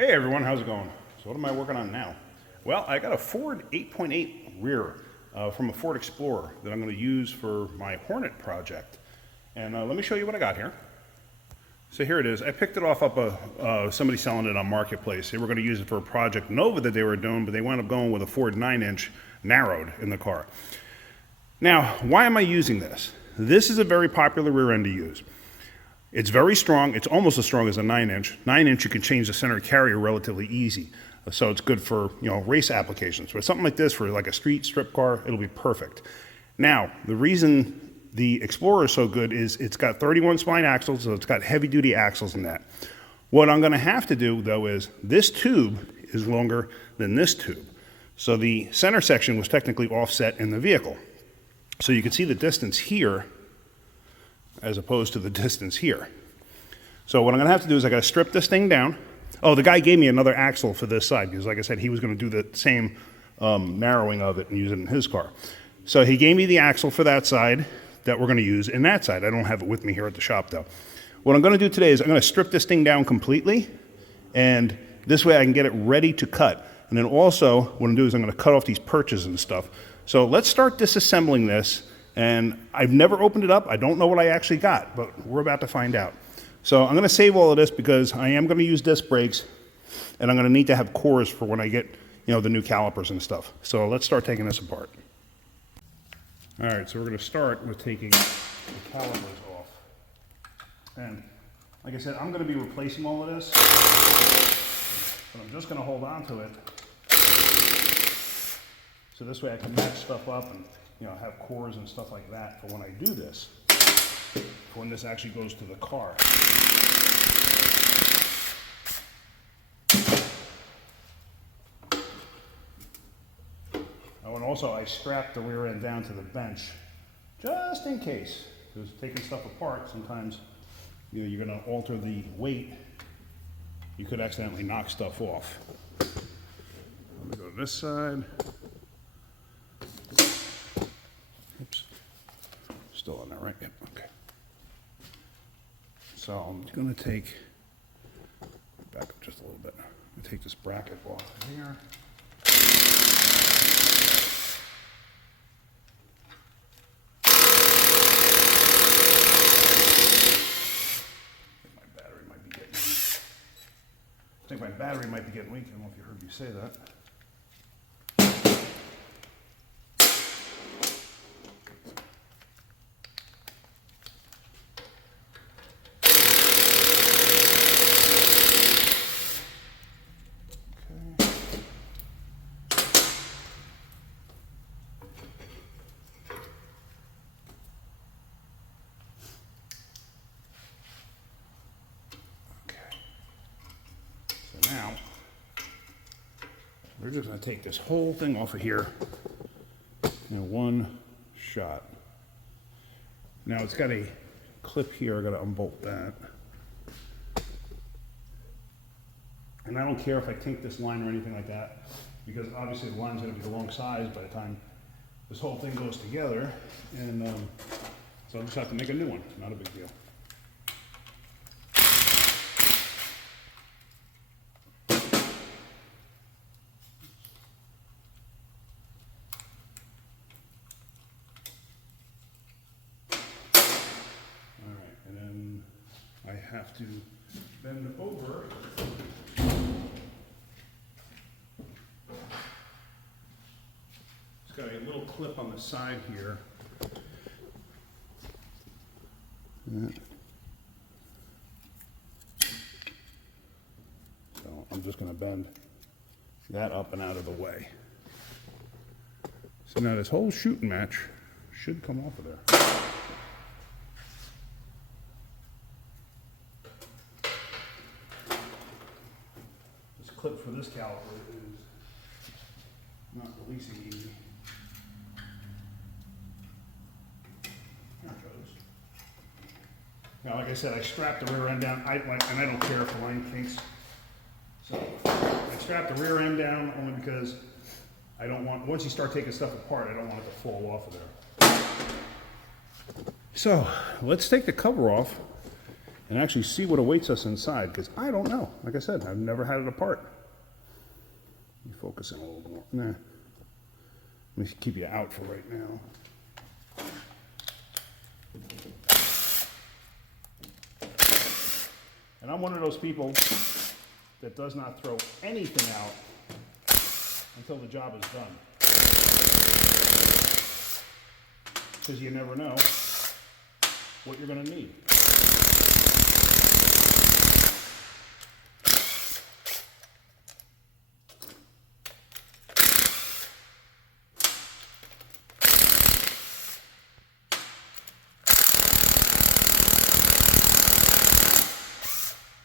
Hey everyone, how's it going? So what am I working on now? Well, I got a Ford 8.8 rear from a Ford Explorer that I'm going to use for my Hornet project. And let me show you what I got here. So here it is. I picked it off somebody selling it on Marketplace. They were going to use it for a Project Nova that they were doing, but they wound up going with a Ford 9-inch narrowed in the car. Now, why am I using this? This is a very popular rear end to use. It's very strong. It's almost as strong as a 9-inch. 9-inch, you can change the center carrier relatively easy. So it's good for, race applications. But something like this for like a street strip car, it'll be perfect. Now, the reason the Explorer is so good is it's got 31 spline axles, so it's got heavy duty axles in that. What I'm gonna have to do though is this tube is longer than this tube. So the center section was technically offset in the vehicle. So you can see the distance here as opposed to the distance here. So what I'm gonna have to do is I gotta strip this thing down. Oh, the guy gave me another axle for this side because like I said, he was gonna do the same narrowing of it and use it in his car. So he gave me the axle for that side that we're gonna use in that side. I don't have it with me here at the shop though. What I'm gonna do today is I'm gonna strip this thing down completely, and this way I can get it ready to cut. And then also what I'm gonna do is I'm gonna cut off these perches and stuff. So let's start disassembling this. And I've never opened it up. I don't know what I actually got, but we're about to find out. So I'm gonna save all of this because I am gonna use disc brakes, and I'm gonna need to have cores for when I get, the new calipers and stuff. So let's start taking this apart. All right, so we're gonna start with taking the calipers off. And like I said, I'm gonna be replacing all of this, but I'm just gonna hold on to it. So this way I can match stuff up and have cores and stuff like that for when I do this, for when this actually goes to the car. Oh, and also I strapped the rear end down to the bench, just in case, because taking stuff apart, sometimes you're gonna alter the weight. You could accidentally knock stuff off. Let me go to this side. Oops, still on there, right? Yep, okay. So I'm gonna back up just a little bit. I'm gonna take this bracket off here. My battery might be getting weak. I think my battery might be getting weak. I don't know if you heard me say that. Now, we're just going to take this whole thing off of here in one shot. Now it's got a clip here, I got to unbolt that. And I don't care if I kink this line or anything like that, because obviously the line's going to be the wrong size by the time this whole thing goes together. And so I'll just have to make a new one, not a big deal. I have to bend over. It's got a little clip on the side here. So I'm just going to bend that up and out of the way. So now this whole shooting match should come off of there. Clip for this caliper is not releasing easy. There it goes. Now, like I said, I strapped the rear end down, and I don't care if the line kinks. So I strapped the rear end down only because I don't want, once you start taking stuff apart, I don't want it to fall off of there. So let's take the cover off and actually see what awaits us inside, because I don't know. Like I said, I've never had it apart. Let me focus in a little more. Nah. Let me keep you out for right now. And I'm one of those people that does not throw anything out until the job is done. Because you never know what you're going to need.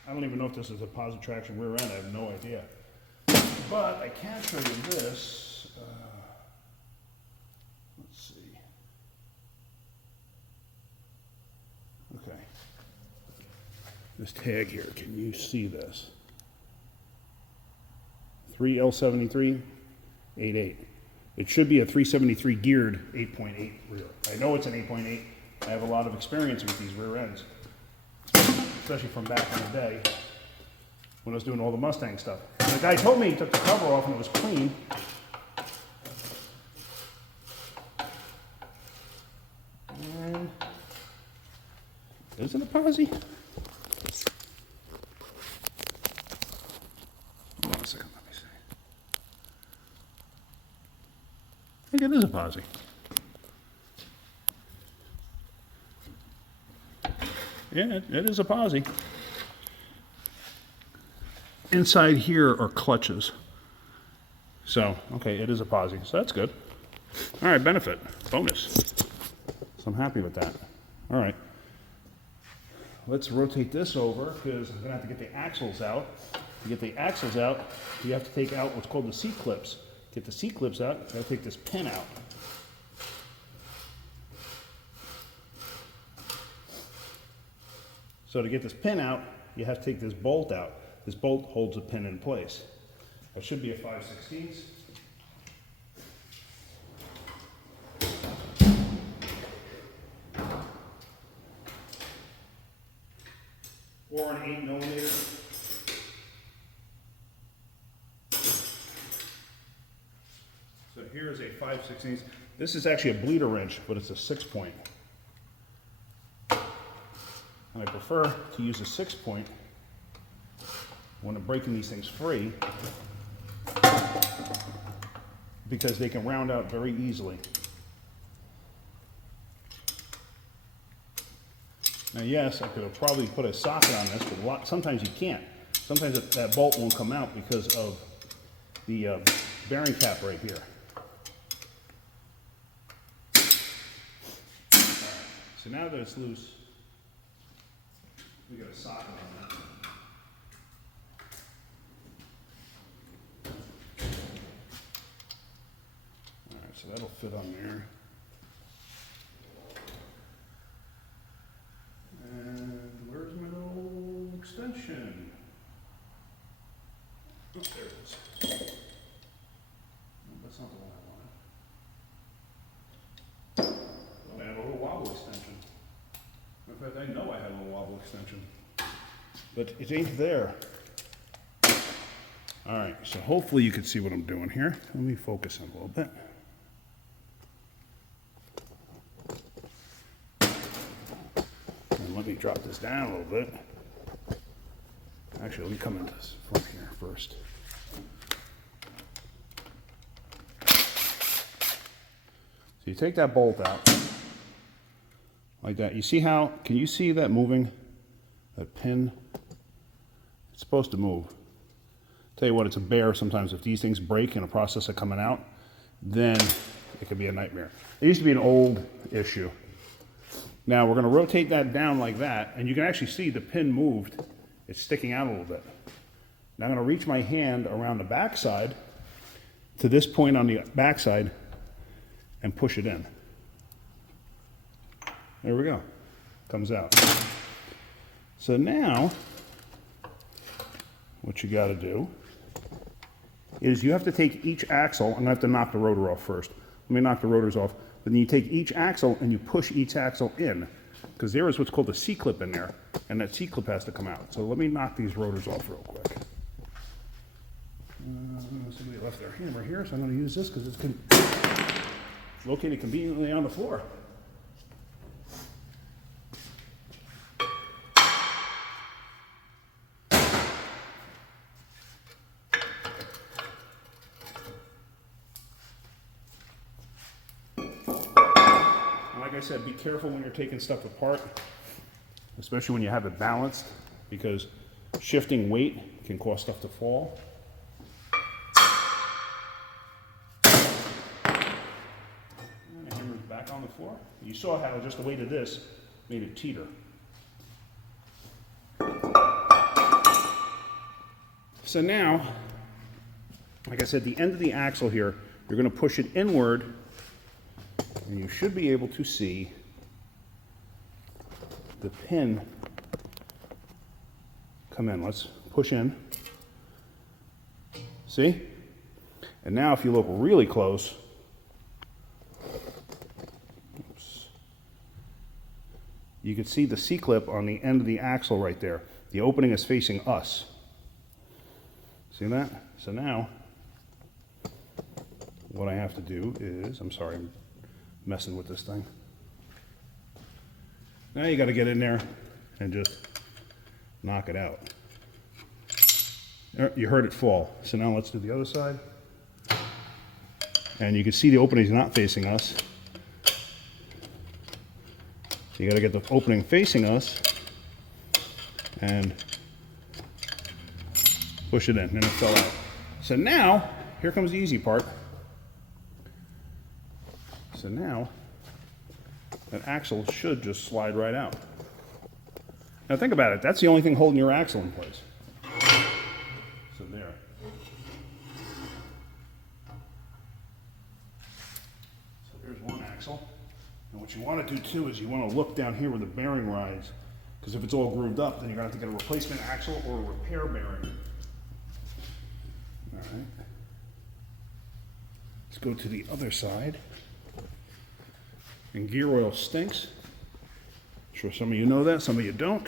I don't even know if this is a positive traction rear end. I have no idea. But I can show you this. Let's see. Okay. This tag here, can you see this? 3L73, 8.8. It should be a 373 geared 8.8 rear. I know it's an 8.8. I have a lot of experience with these rear ends, especially from back in the day when I was doing all the Mustang stuff. And the guy told me he took the cover off and it was clean. And is it a posi? Hold on a second, let me see. I think it is a posi. Yeah, it is a posi. Inside here are clutches. So, okay, it is a posi, so that's good. All right, benefit, bonus. So I'm happy with that. All right. Let's rotate this over because I'm gonna have to get the axles out. To get the axles out, you have to take out what's called the C-clips. Get the C-clips out, you gotta take this pin out. So to get this pin out, you have to take this bolt out. This bolt holds the pin in place. That should be a 5/16. Or an 8mm. So here's a 5/16. This is actually a bleeder wrench, but it's a 6-point. And I prefer to use a 6-point when I'm breaking these things free because they can round out very easily. Now yes, I could have probably put a socket on this, but sometimes you can't. Sometimes that bolt won't come out because of the bearing cap right here. So now that it's loose, we got a socket on that. All right, so that'll fit on there. And where's my little extension? Oh, there it is. No, that's not the one I wanted. Oh, I have a little wobble extension. In fact, I know I had a little wobble extension, but it ain't there. All right, so hopefully you can see what I'm doing here. Let me focus in a little bit. And let me drop this down a little bit. Actually, let me come into this front here first. So you take that bolt out. Like that. You see how, can you see that moving? That pin? It's supposed to move. Tell you what, it's a bear sometimes. If these things break in a process of coming out, then it could be a nightmare. It used to be an old issue. Now we're going to rotate that down like that, and you can actually see the pin moved. It's sticking out a little bit. Now I'm going to reach my hand around the backside to this point on the backside and push it in. There we go. Comes out. So now, what you got to do is you have to take each axle. I'm going to have to knock the rotor off first. Let me knock the rotors off. Then you take each axle and you push each axle in, because there is what's called a C-clip in there. and that C-clip has to come out. So let me knock these rotors off real quick. Somebody left their hammer here, so I'm going to use this because it's located conveniently on the floor. Like I said, be careful when you're taking stuff apart, especially when you have it balanced, because shifting weight can cause stuff to fall. And the hammer's back on the floor. You saw how just the weight of this made it teeter. So now, like I said, the end of the axle here, you're going to push it inward, and you should be able to see the pin come in. Let's push in. See? And now if you look really close, oops, you can see the C-clip on the end of the axle right there. The opening is facing us. See that? So now, what I have to do is, I'm sorry, I'm messing with this thing. Now you got to get in there and just knock it out. You heard it fall. So now let's do the other side. And you can see the opening is not facing us. So you got to get the opening facing us and push it in, and it fell out. So now, here comes the easy part. So now, that axle should just slide right out. Now think about it, that's the only thing holding your axle in place. So there. So there's one axle. And what you want to do too is you want to look down here where the bearing rides, because if it's all grooved up, then you're going to have to get a replacement axle or a repair bearing. All right. Let's go to the other side. And gear oil stinks. I'm sure some of you know that, some of you don't.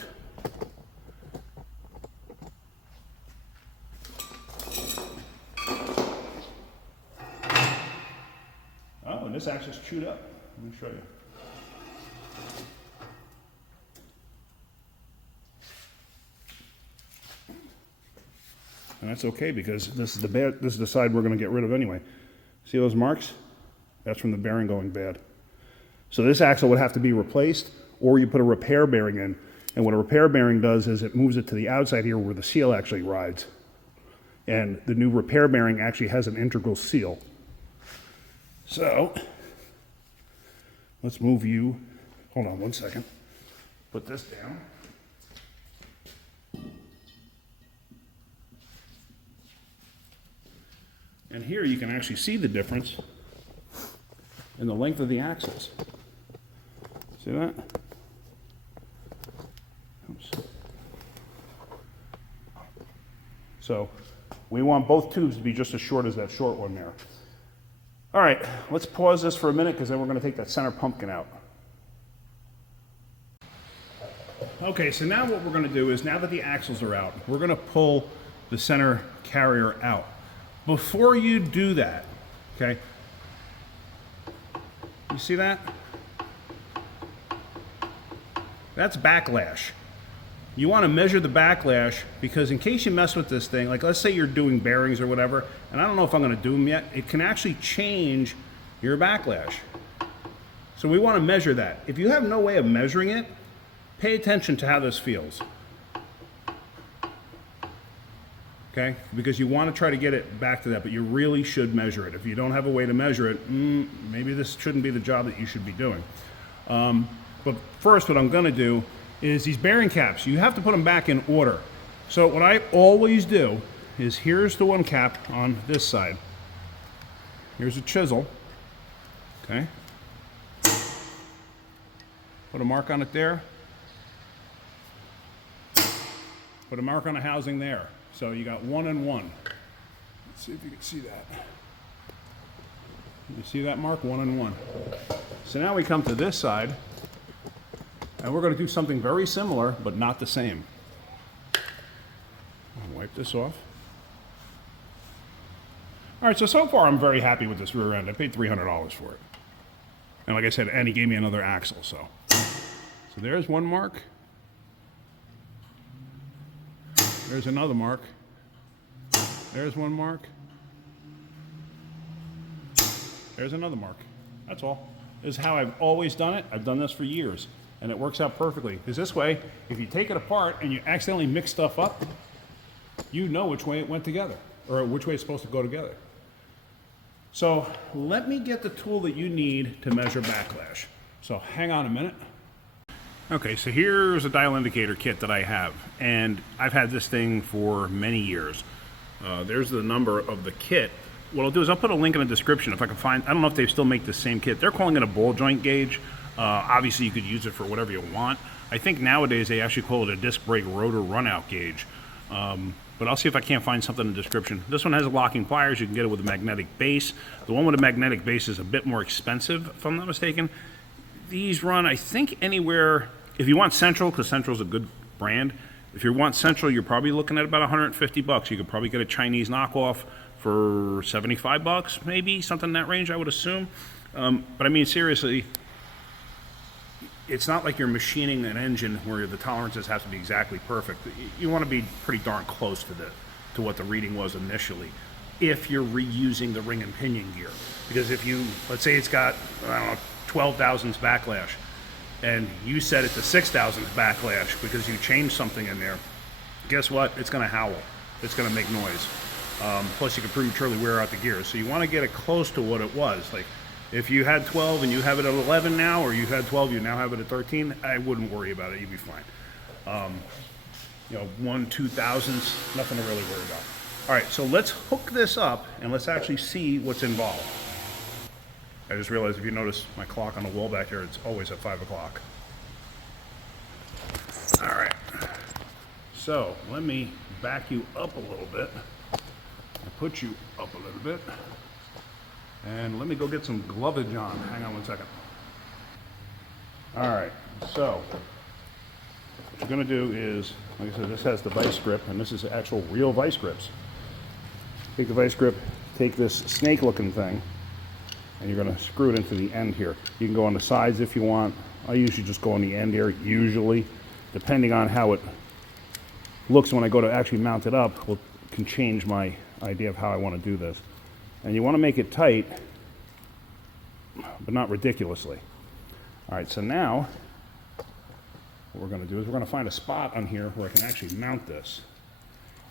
Oh, and this axle's chewed up. Let me show you. And that's okay because this is the side we're going to get rid of anyway. See those marks? That's from the bearing going bad. So this axle would have to be replaced, or you put a repair bearing in. And what a repair bearing does is it moves it to the outside here where the seal actually rides. And the new repair bearing actually has an integral seal. So, let's move you, hold on one second, put this down. And here you can actually see the difference in the length of the axles. See that? Oops. So we want both tubes to be just as short as that short one there. All right, let's pause this for a minute because then we're going to take that center pumpkin out. Okay, so now what we're going to do is, now that the axles are out, we're going to pull the center carrier out. Before you do that, okay, you see that? That's backlash. You want to measure the backlash because in case you mess with this thing, like let's say you're doing bearings or whatever, and I don't know if I'm going to do them yet, it can actually change your backlash. So we want to measure that. If you have no way of measuring it, pay attention to how this feels. Okay? Because you want to try to get it back to that, but you really should measure it. If you don't have a way to measure it, maybe this shouldn't be the job that you should be doing. But first, what I'm going to do is these bearing caps, you have to put them back in order. So what I always do is, here's the one cap on this side. Here's a chisel. Okay? Put a mark on it there. Put a mark on the housing there. So you got 1 and 1. Let's see if you can see that. You see that mark? 1 and 1. So now we come to this side. And we're going to do something very similar, but not the same. I'll wipe this off. All right, so far I'm very happy with this rear end. I paid $300 for it. And like I said, and he gave me another axle, so. So there's one mark. There's another mark. There's one mark. There's another mark. That's all. This is how I've always done it. I've done this for years, and it works out perfectly. Because this way, if you take it apart and you accidentally mix stuff up, you know which way it went together, or which way it's supposed to go together. So let me get the tool that you need to measure backlash. So hang on a minute. Okay, so here's a dial indicator kit that I have, and I've had this thing for many years. There's the number of the kit. What I'll do is I'll put a link in the description if I can find. I don't know if they still make the same kit. They're calling it a ball joint gauge. Obviously, you could use it for whatever you want. I think nowadays they actually call it a disc brake rotor runout gauge. But I'll see if I can't find something in the description. This one has locking pliers. You can get it with a magnetic base. The one with a magnetic base is a bit more expensive, if I'm not mistaken. These run, I think, anywhere. If you want Central, because Central's a good brand. If you want Central, you're probably looking at about 150 bucks. You could probably get a Chinese knockoff for 75 bucks, maybe something in that range, I would assume. But I mean, seriously, it's not like you're machining an engine where the tolerances have to be exactly perfect. You want to be pretty darn close to what the reading was initially, if you're reusing the ring and pinion gear. Because if you, let's say it's got, I don't know, 12 thousandths backlash, and you set it to 6 thousandths backlash because you changed something in there, guess what? It's going to howl. It's going to make noise. Plus, you can prematurely wear out the gears. So you want to get it close to what it was. Like, if you had 12 and you have it at 11 now, or you had 12, you now have it at 13, I wouldn't worry about it. You'd be fine. 1, 2 thousandths, nothing to really worry about. All right, so let's hook this up and let's actually see what's involved. I just realized if you notice my clock on the wall back here, it's always at 5 o'clock. All right, so let me back you up a little bit. I put you up a little bit. And let me go get some glovage on. Hang on one second. All right, so what you're going to do is, like I said, this has the vice grip, and this is actual real vice grips. Take the vice grip, take this snake-looking thing, and you're going to screw it into the end here. You can go on the sides if you want. I usually just go on the end here, usually. Depending on how it looks when I go to actually mount it up, can change my idea of how I want to do this. And you want to make it tight, but not ridiculously. All right, so now what we're going to do is we're going to find a spot on here where I can actually mount this.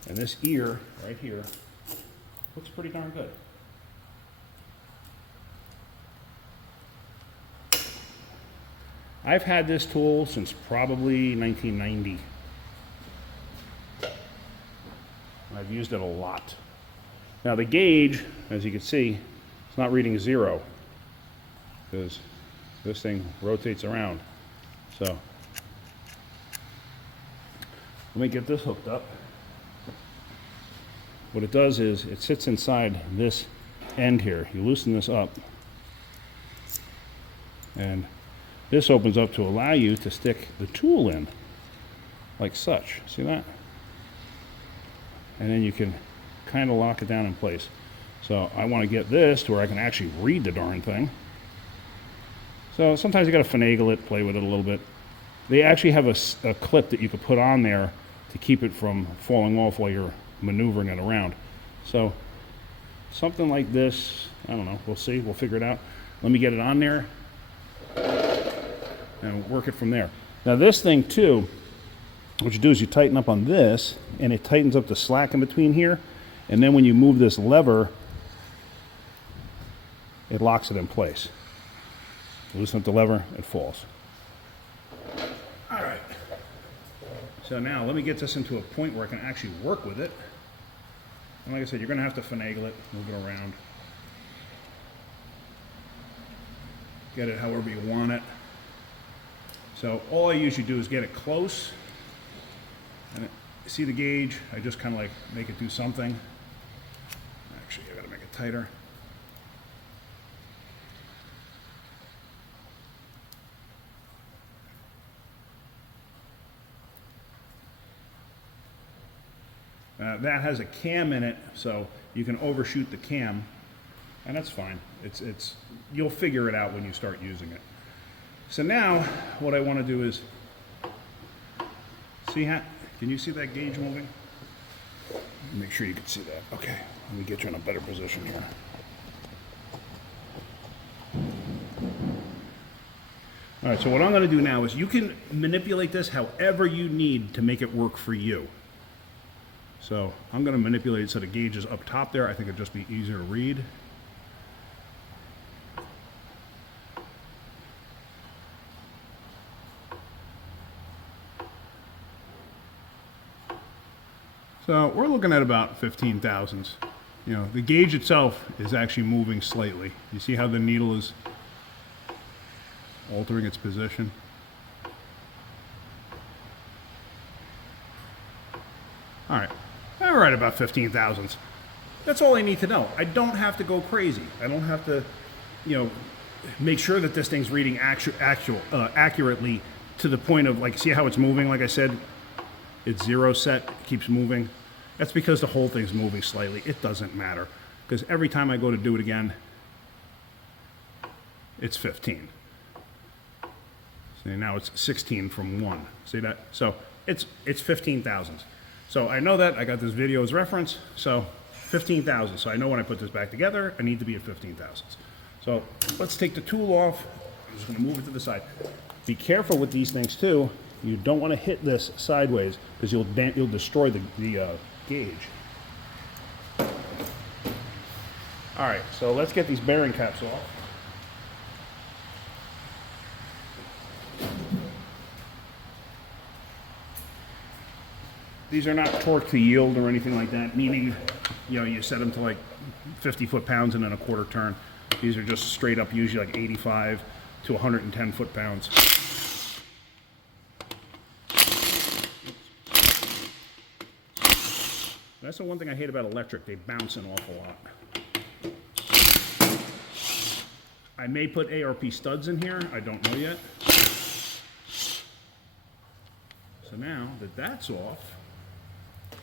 And this ear right here looks pretty darn good. I've had this tool since probably 1990. I've used it a lot. Now the gauge, as you can see, it's not reading 0 because this thing rotates around. So let me get this hooked up. What it does is it sits inside this end here. You loosen this up, and this opens up to allow you to stick the tool in like such. See that? And then you can kind of lock it down in place. So I want to get this to where I can actually read the darn thing. So sometimes you got to finagle it, play with it a little bit. They actually have a clip that you could put on there to keep it from falling off while you're maneuvering it around. So something like this, I don't know, we'll see, we'll figure it out. Let me get it on there and work it from there. Now this thing too, what you do is you tighten up on this, and it tightens up the slack in between here, and then when you move this lever, it locks it in place. Loosen up the lever, it falls. All right. So now let me get this into a point where I can actually work with it. And like I said, you're going to have to finagle it, move it around, get it however you want it. So all I usually do is get it close, and see the gauge, I just kind of like make it do something. Actually, I got to make it tighter. That has a cam in it, so you can overshoot the cam, and that's fine. You'll figure it out when you start using it. So now, what I want to do is, can you see that gauge moving? Make sure you can see that. Okay, let me get you in a better position here. All right, so what I'm going to do now is you can manipulate this however you need to make it work for you. So I'm going to manipulate it so the gauge is up top there. I think it'd just be easier to read. So we're looking at about 15 thousandths. You know, the gauge itself is actually moving slightly. You see how the needle is altering its position? All right, about 15 thousandths. That's all I need to know. I don't have to go crazy. I don't have to, make sure that this thing's reading accurately to the point of, like, see how it's moving? Like I said, it's zero set, it keeps moving. That's because the whole thing's moving slightly. It doesn't matter, because every time I go to do it again, it's 15. See, now it's 16 from 1. See that? So it's 15 thousandths. So I know that. I got this video as reference. So 15 thousandths. So I know when I put this back together, I need to be at 15 thousandths. So let's take the tool off. I'm just going to move it to the side. Be careful with these things too. You don't want to hit this sideways, because you'll destroy the gauge. All right, so let's get these bearing caps off. These are not torque to yield or anything like that, meaning, you set them to like 50 foot-pounds and then a quarter turn. These are just straight up, usually like 85 to 110 foot-pounds. That's the one thing I hate about electric. They bounce an awful lot. I may put ARP studs in here. I don't know yet. So now that that's off,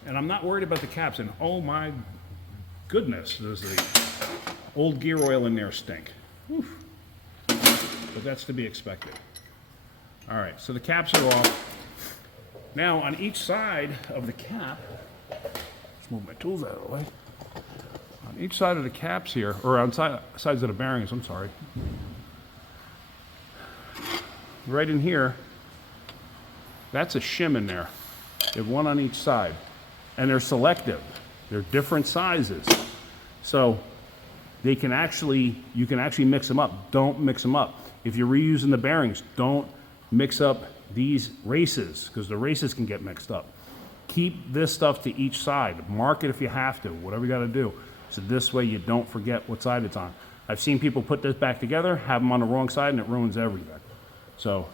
and I'm not worried about the caps, and oh my goodness, there's the old gear oil in there stink. Whew. But that's to be expected. All right, so the caps are off. Now on each side of the cap, let's move my tools out of the way. On each side of the caps here, or on sides of the bearings, I'm sorry. Right in here, that's a shim in there. They have one on each side. And they're selective. They're different sizes. So you can actually mix them up. Don't mix them up. If you're reusing the bearings, don't mix up these races, because the races can get mixed up. Keep this stuff to each side. Mark it if you have to, whatever you got to do. So this way you don't forget what side it's on. I've seen people put this back together, have them on the wrong side, and it ruins everything. So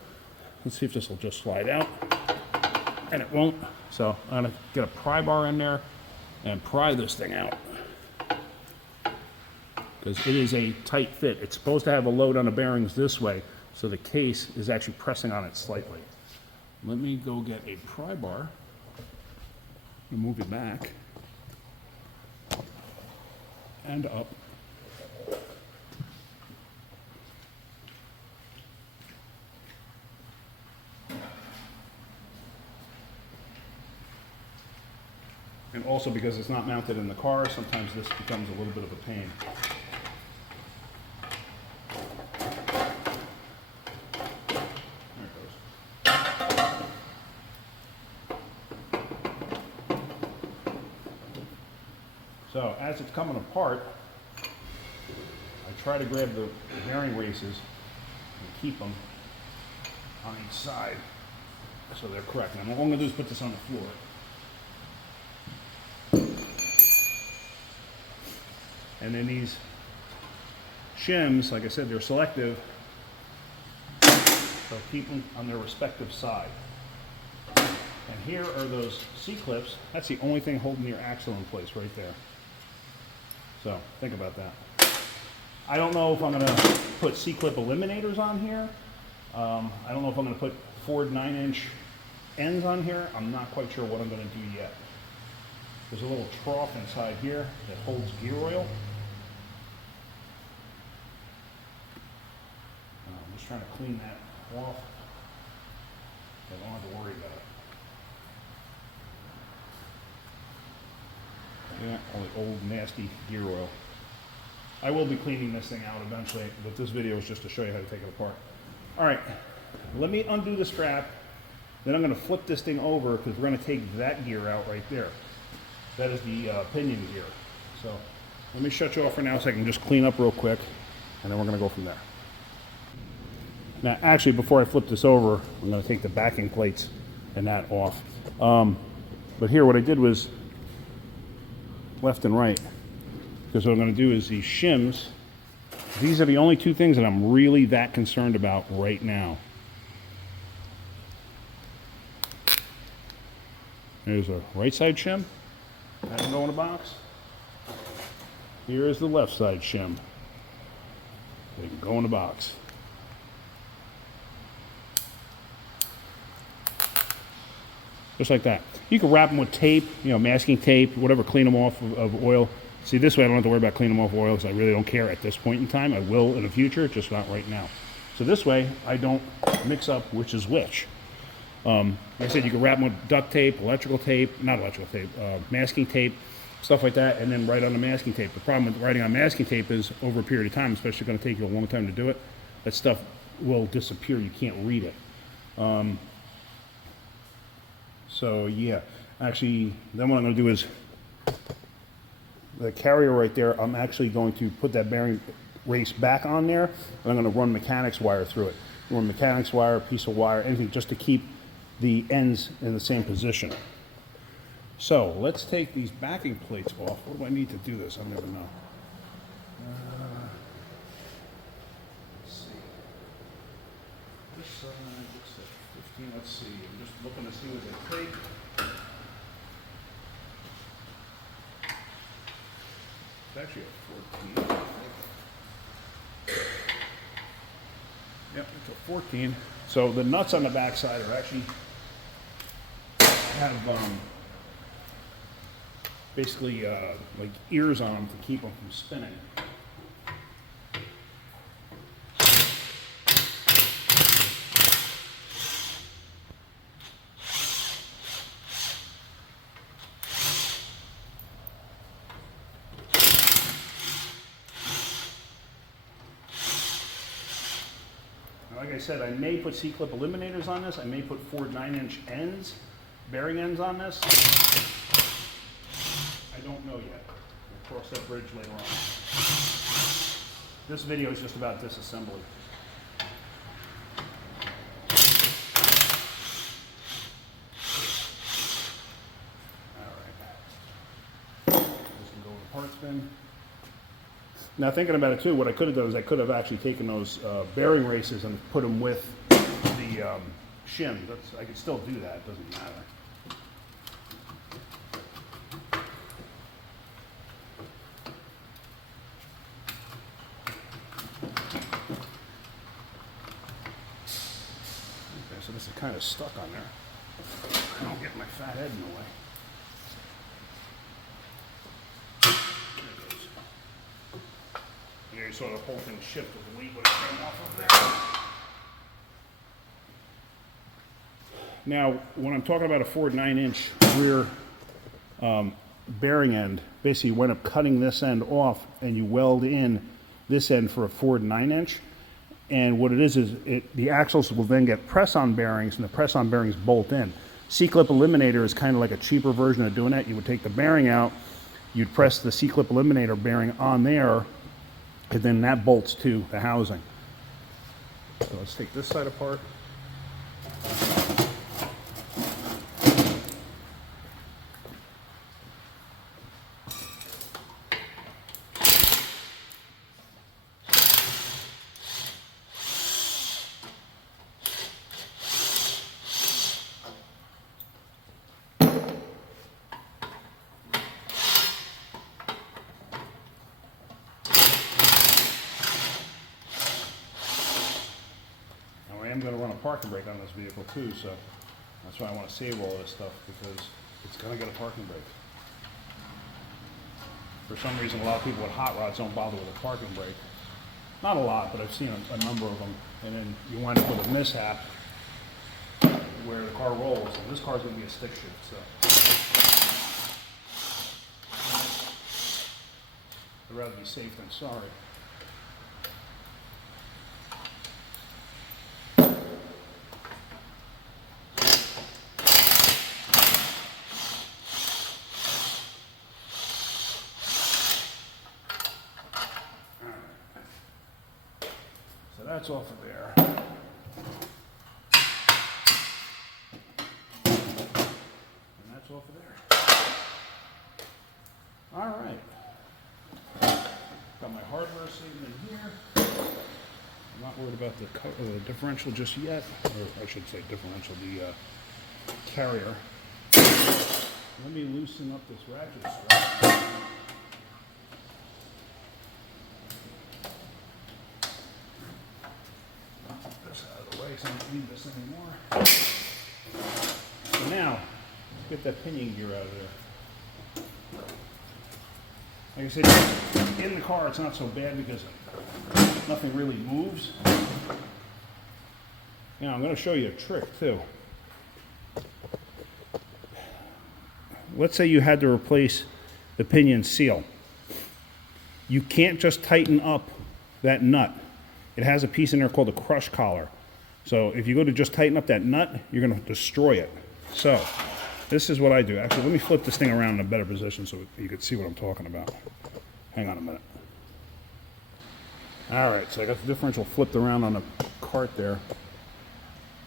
let's see if this will just slide out. And it won't. So I'm going to get a pry bar in there and pry this thing out, because it is a tight fit. It's supposed to have a load on the bearings this way, so the case is actually pressing on it slightly. Let me go get a pry bar and move it back and up. And also, because it's not mounted in the car, sometimes this becomes a little bit of a pain. There it goes. So as it's coming apart, I try to grab the bearing races and keep them on each side so they're correct. And all I'm going to do is put this on the floor. And then these shims, like I said, they're selective, so keep them on their respective side. And here are those C-clips. That's the only thing holding your axle in place right there. So think about that. I don't know if I'm going to put C-clip eliminators on here. I don't know if I'm going to put Ford 9-inch ends on here. I'm not quite sure what I'm going to do yet. There's a little trough inside here that holds gear oil. I'm just trying to clean that off. I don't have to worry about it. Yeah, all the old nasty gear oil. I will be cleaning this thing out eventually, but this video is just to show you how to take it apart. All right, let me undo the strap. Then I'm going to flip this thing over because we're going to take that gear out right there. That is the pinion gear. So let me shut you off for now so I can just clean up real quick, and then we're going to go from there. Now, actually, before I flip this over, I'm going to take the backing plates and that off. But here, what I did was left and right, because what I'm going to do is these shims, these are the only two things that I'm really that concerned about right now. There's a right side shim. That can go in a box. Here is the left side shim. They can go in a box. Just like that. You can wrap them with tape, you know, masking tape, whatever, clean them off of oil. See, this way I don't have to worry about cleaning them off of oil because I really don't care at this point in time. I will in the future, just not right now. So this way I don't mix up which is which. Like I said, you can wrap them with duct tape, masking tape, stuff like that, and then write on the masking tape. The problem with writing on masking tape is over a period of time, especially going to take you a long time to do it, that stuff will disappear. You can't read it. So yeah, actually, then what I'm going to do is the carrier right there, I'm actually going to put that bearing race back on there, and I'm going to run mechanics wire through it. Run mechanics wire, a piece of wire, anything just to keep the ends in the same position. So let's take these backing plates off. What do I need to do this? I never know. Let's see. This side looks like 15. Let's see. I'm just looking to see what they take. It's actually a 14. Yep, it's a 14. So the nuts on the back side are actually have basically like ears on them to keep them from spinning. Like I said, I may put C-clip eliminators on this. I may put 4 9-inch ends, bearing ends on this. I don't know yet. We'll cross that bridge later on. This video is just about disassembly. All right. This can go in the parts bin. Now thinking about it too, what I could have done is I could have actually taken those bearing races and put them with the shim. I could still do that, it doesn't matter. Okay, so this is kind of stuck on there. I don't get my fat head in the way. You saw the whole thing shift with the weight when it came off of there. Now, when I'm talking about a 4 9-inch rear bearing end, basically you end up cutting this end off and you weld in this end for a 4 9-inch. And what it is the axles will then get press-on bearings, and the press-on bearings bolt in. C-clip eliminator is kind of like a cheaper version of doing that. You would take the bearing out, you'd press the C-clip eliminator bearing on there, and then that bolts to the housing. So let's take this side apart. I am going to run a parking brake on this vehicle too, so that's why I want to save all this stuff, because it's going to get a parking brake. For some reason, a lot of people with hot rods don't bother with a parking brake. Not a lot, but I've seen a number of them. And then you wind up with a mishap where the car rolls. And this car's going to be a stick shift, so I'd rather be safe than sorry. So that's off of there. And that's off of there. All right. Got my hardware sitting in here. I'm not worried about the differential just yet, or I should say differential, the carrier. Let me loosen up this ratchet strap. Put this out of the way so I don't need this anymore. So now, let's get that pinion gear out of there. Like I said, in the car it's not so bad because nothing really moves. Now I'm going to show you a trick too. Let's say you had to replace the pinion seal. You can't just tighten up that nut. It has a piece in there called a crush collar. So if you go to just tighten up that nut, you're going to destroy it. So this is what I do. Actually, let me flip this thing around in a better position so you can see what I'm talking about. Hang on a minute. All right, so I got the differential flipped around on the cart there.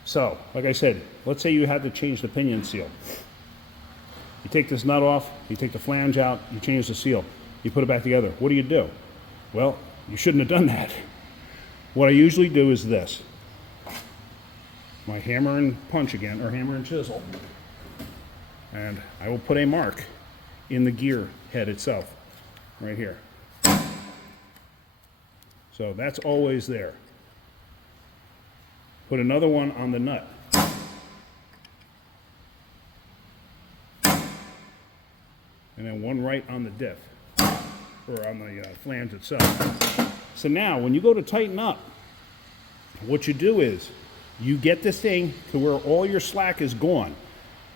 So, like I said, let's say you had to change the pinion seal. You take this nut off, you take the flange out, you change the seal, you put it back together. What do? Well, you shouldn't have done that. What I usually do is this. My hammer and punch again, or hammer and chisel. And I will put a mark in the gear head itself, right here. So that's always there. Put another one on the nut. And then one right on the diff, or on the flange itself. So now, when you go to tighten up, what you do is, you get this thing to where all your slack is gone.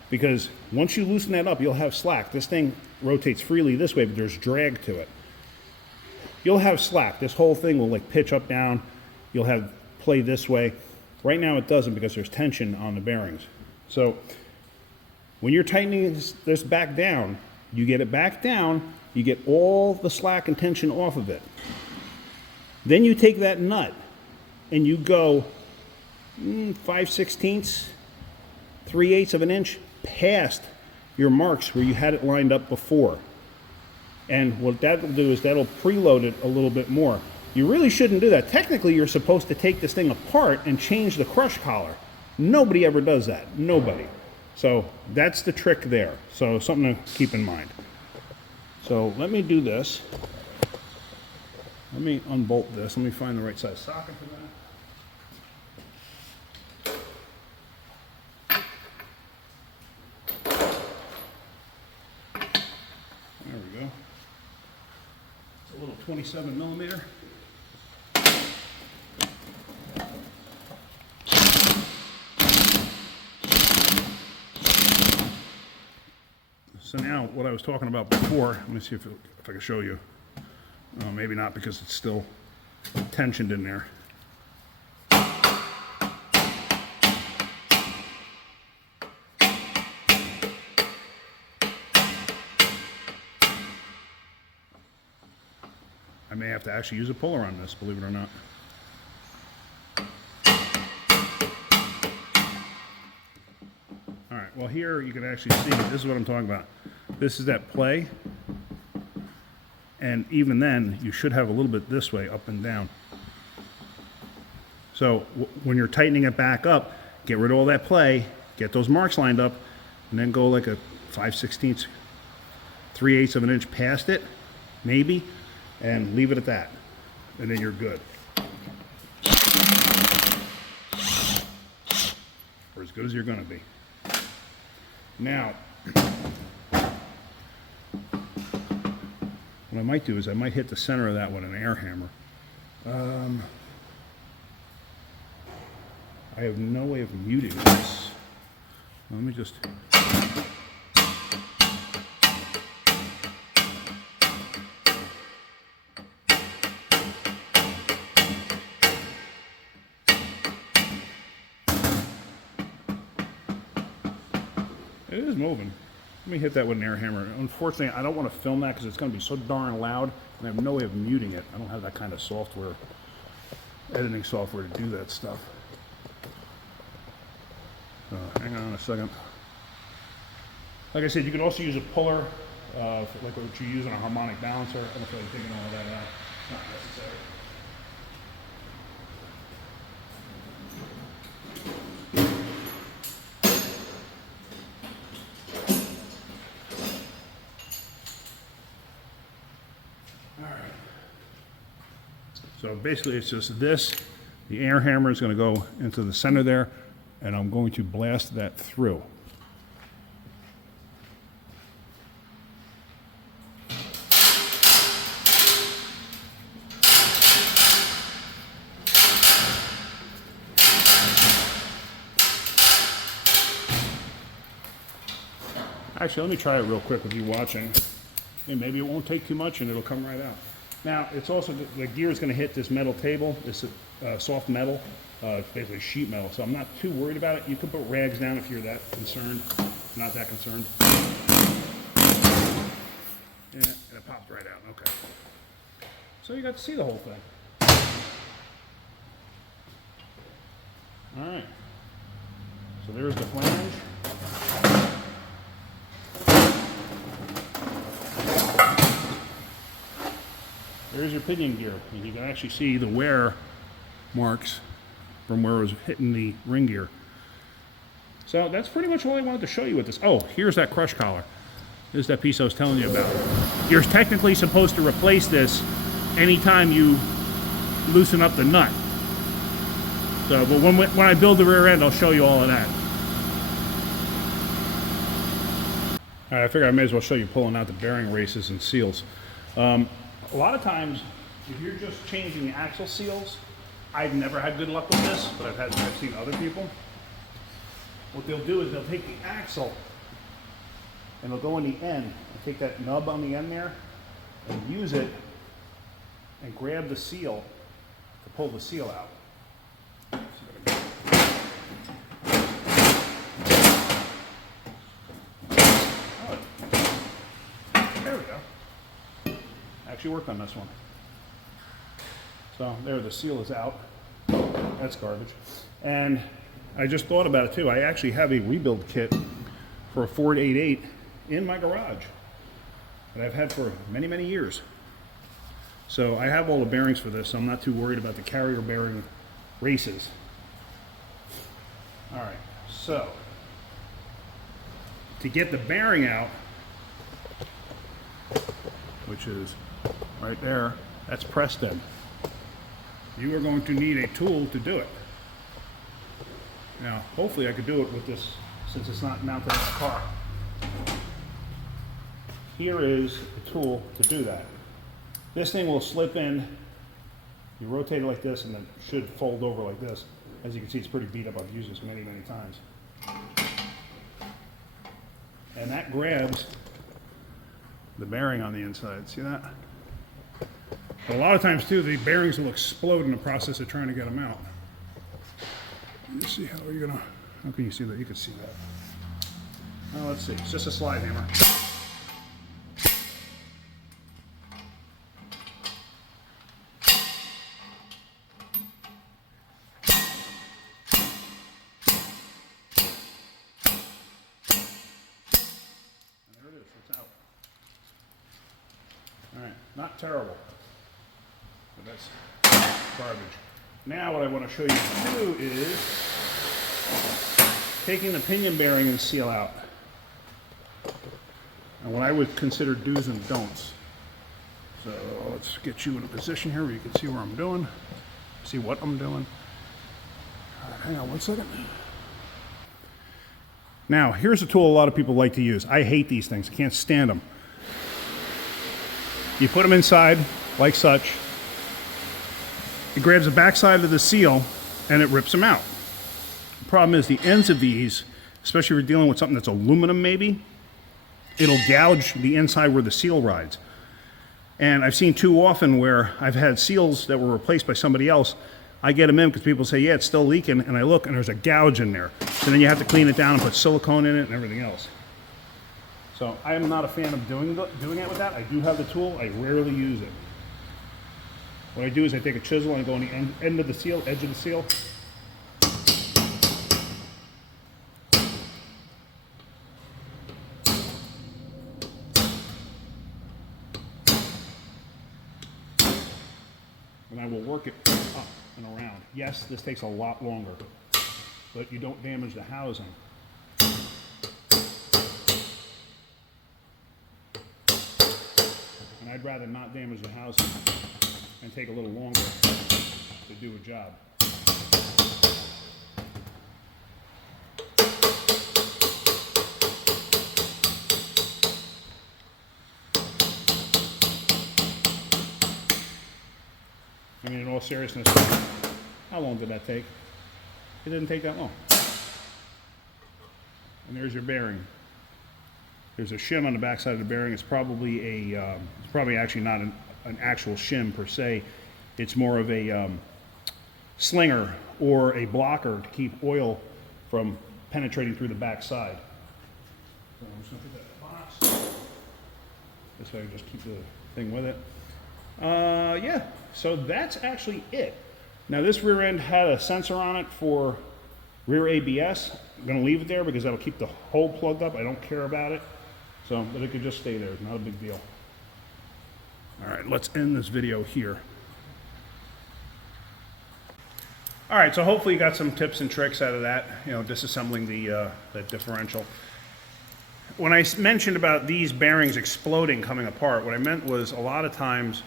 Because once you loosen that up, you'll have slack. This thing rotates freely this way, but there's drag to it. You'll have slack. This whole thing will like pitch up, down. You'll have play this way. Right now it doesn't because there's tension on the bearings. So when you're tightening this back down, you get it back down, you get all the slack and tension off of it. Then you take that nut and you go 5/16, 3/8 of an inch past your marks where you had it lined up before. And what that will do is that'll preload it a little bit more. You really shouldn't do that. Technically, you're supposed to take this thing apart and change the crush collar. Nobody ever does that. Nobody. So that's the trick there. So something to keep in mind. So let me do this. Let me unbolt this. Let me find the right size socket for that. There we go. It's a little 27 millimeter. So now, what I was talking about before, let me see if I can show you. Maybe not because it's still tensioned in there. I may have to actually use a puller on this, believe it or not. All right, well here you can actually see, this is what I'm talking about. This is that play. And even then, you should have a little bit this way, up and down. So when you're tightening it back up, get rid of all that play, get those marks lined up, and then go like a 5/16, 3/8 of an inch past it, maybe, and leave it at that. And then you're good. Or as good as you're going to be. Now, what I might do is I might hit the center of that with an air hammer. I have no way of muting this. Let me just... It is moving. Let me hit that with an air hammer. Unfortunately, I don't want to film that because it's going to be so darn loud, and I have no way of muting it. I don't have that kind of software, editing software to do that stuff. Hang on a second. Like I said, you could also use a puller, like what you use on a harmonic balancer. I don't feel like taking all of that out. It's not necessary. So basically it's just this, the air hammer is going to go into the center there, and I'm going to blast that through. Actually, let me try it real quick with you watching. And maybe it won't take too much and it'll come right out. Now, it's also, the gear is going to hit this metal table, this soft metal, it's basically sheet metal, so I'm not too worried about it. You can put rags down if you're that concerned, not that concerned. And it popped right out, okay. So you got to see the whole thing. All right, so there's the flange. There's your pinion gear, and you can actually see the wear marks from where it was hitting the ring gear. So that's pretty much all I wanted to show you with this. Oh, here's that crush collar. This is that piece I was telling you about. You're technically supposed to replace this anytime you loosen up the nut. So, but when I build the rear end, I'll show you all of that. All right, I figure I may as well show you pulling out the bearing races and seals. A lot of times, if you're just changing the axle seals, I've never had good luck with this, but I've seen other people. What they'll do is they'll take the axle and they'll go in the end and take that nub on the end there and use it and grab the seal to pull the seal out. There we go. Actually worked on this one. So there, the seal is out. That's garbage. And I just thought about it too. I actually have a rebuild kit for a Ford 88 in my garage that I've had for many, many years. So I have all the bearings for this, so I'm not too worried about the carrier bearing races. All right, so to get the bearing out, which is right there, that's pressed in. You are going to need a tool to do it. Now, hopefully I could do it with this, since it's not mounted in the car. Here is the tool to do that. This thing will slip in, you rotate it like this, and then it should fold over like this. As you can see, it's pretty beat up. I've used this many, many times. And that grabs the bearing on the inside. See that? But a lot of times too, the bearings will explode in the process of trying to get them out. Let me see how are you gonna, how can you see that? You can see that. Let's see, it's just a slide hammer. And there it is, it's out. All right, not terrible. But that's garbage. Now what I want to show you to do is taking the pinion bearing and seal out. And what I would consider do's and don'ts. So let's get you in a position here where you can see where I'm doing, see what I'm doing. All right, hang on one second. Now, here's a tool a lot of people like to use. I hate these things, I can't stand them. You put them inside like such. It grabs the backside of the seal and it rips them out. The problem is the ends of these, especially if you're dealing with something that's aluminum maybe, it'll gouge the inside where the seal rides. And I've seen too often where I've had seals that were replaced by somebody else. I get them in because people say, yeah, it's still leaking, and I look and there's a gouge in there. So then you have to clean it down and put silicone in it and everything else. So I am not a fan of doing it with that. I do have the tool, I rarely use it. What I do is I take a chisel and I go on the end of the seal, edge of the seal. And I will work it up and around. Yes, this takes a lot longer, but you don't damage the housing. And I'd rather not damage the housing and take a little longer to do a job. I mean, in all seriousness, how long did that take? It didn't take that long. And there's your bearing. There's a shim on the backside of the bearing. It's probably it's probably actually not an actual shim per se. It's more of a slinger or a blocker to keep oil from penetrating through the backside. So I'm just going to put that in the box. This way I can just keep the thing with it. Yeah, so that's actually it. Now this rear end had a sensor on it for rear ABS. I'm going to leave it there because that'll keep the hole plugged up. I don't care about it. So, but it could just stay there. Not a big deal. All right, let's end this video here. All right, so hopefully you got some tips and tricks out of that, you know, disassembling the that differential. When I mentioned about these bearings exploding, coming apart, what I meant was a lot of times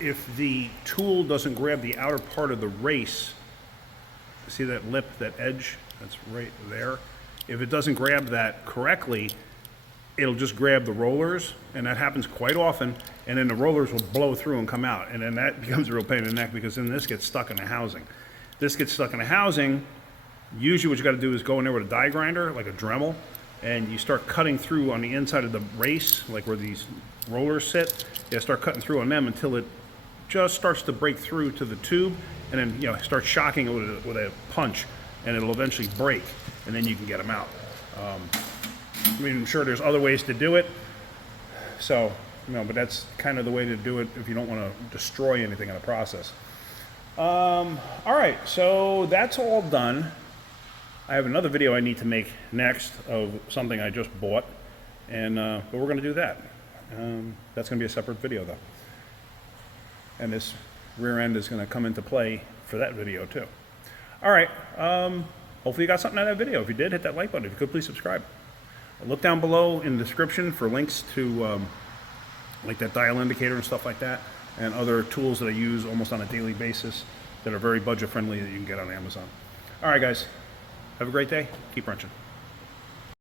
if the tool doesn't grab the outer part of the race, see that lip, that edge, that's right there. If it doesn't grab that correctly, it'll just grab the rollers, and that happens quite often, and then the rollers will blow through and come out, and then that becomes a real pain in the neck because then this gets stuck in the housing. This gets stuck in the housing. Usually what you got to do is go in there with a die grinder, like a Dremel, and you start cutting through on the inside of the race, like where these rollers sit. You start cutting through on them until it just starts to break through to the tube, and then, you know, start shocking it with a punch, and it'll eventually break, and then you can get them out. I mean, I'm sure there's other ways to do it, so, you know, but that's kind of the way to do it if you don't want to destroy anything in the process. All right, so that's all done. I have another video I need to make next of something I just bought, and but we're going to do that. That's going to be a separate video, though. And this rear end is going to come into play for that video, too. All right, hopefully you got something out of that video. If you did, hit that like button. If you could, please subscribe. Look down below in the description for links to like that dial indicator and stuff like that, and other tools that I use almost on a daily basis that are very budget friendly that you can get on Amazon. All right, guys, have a great day. Keep wrenching.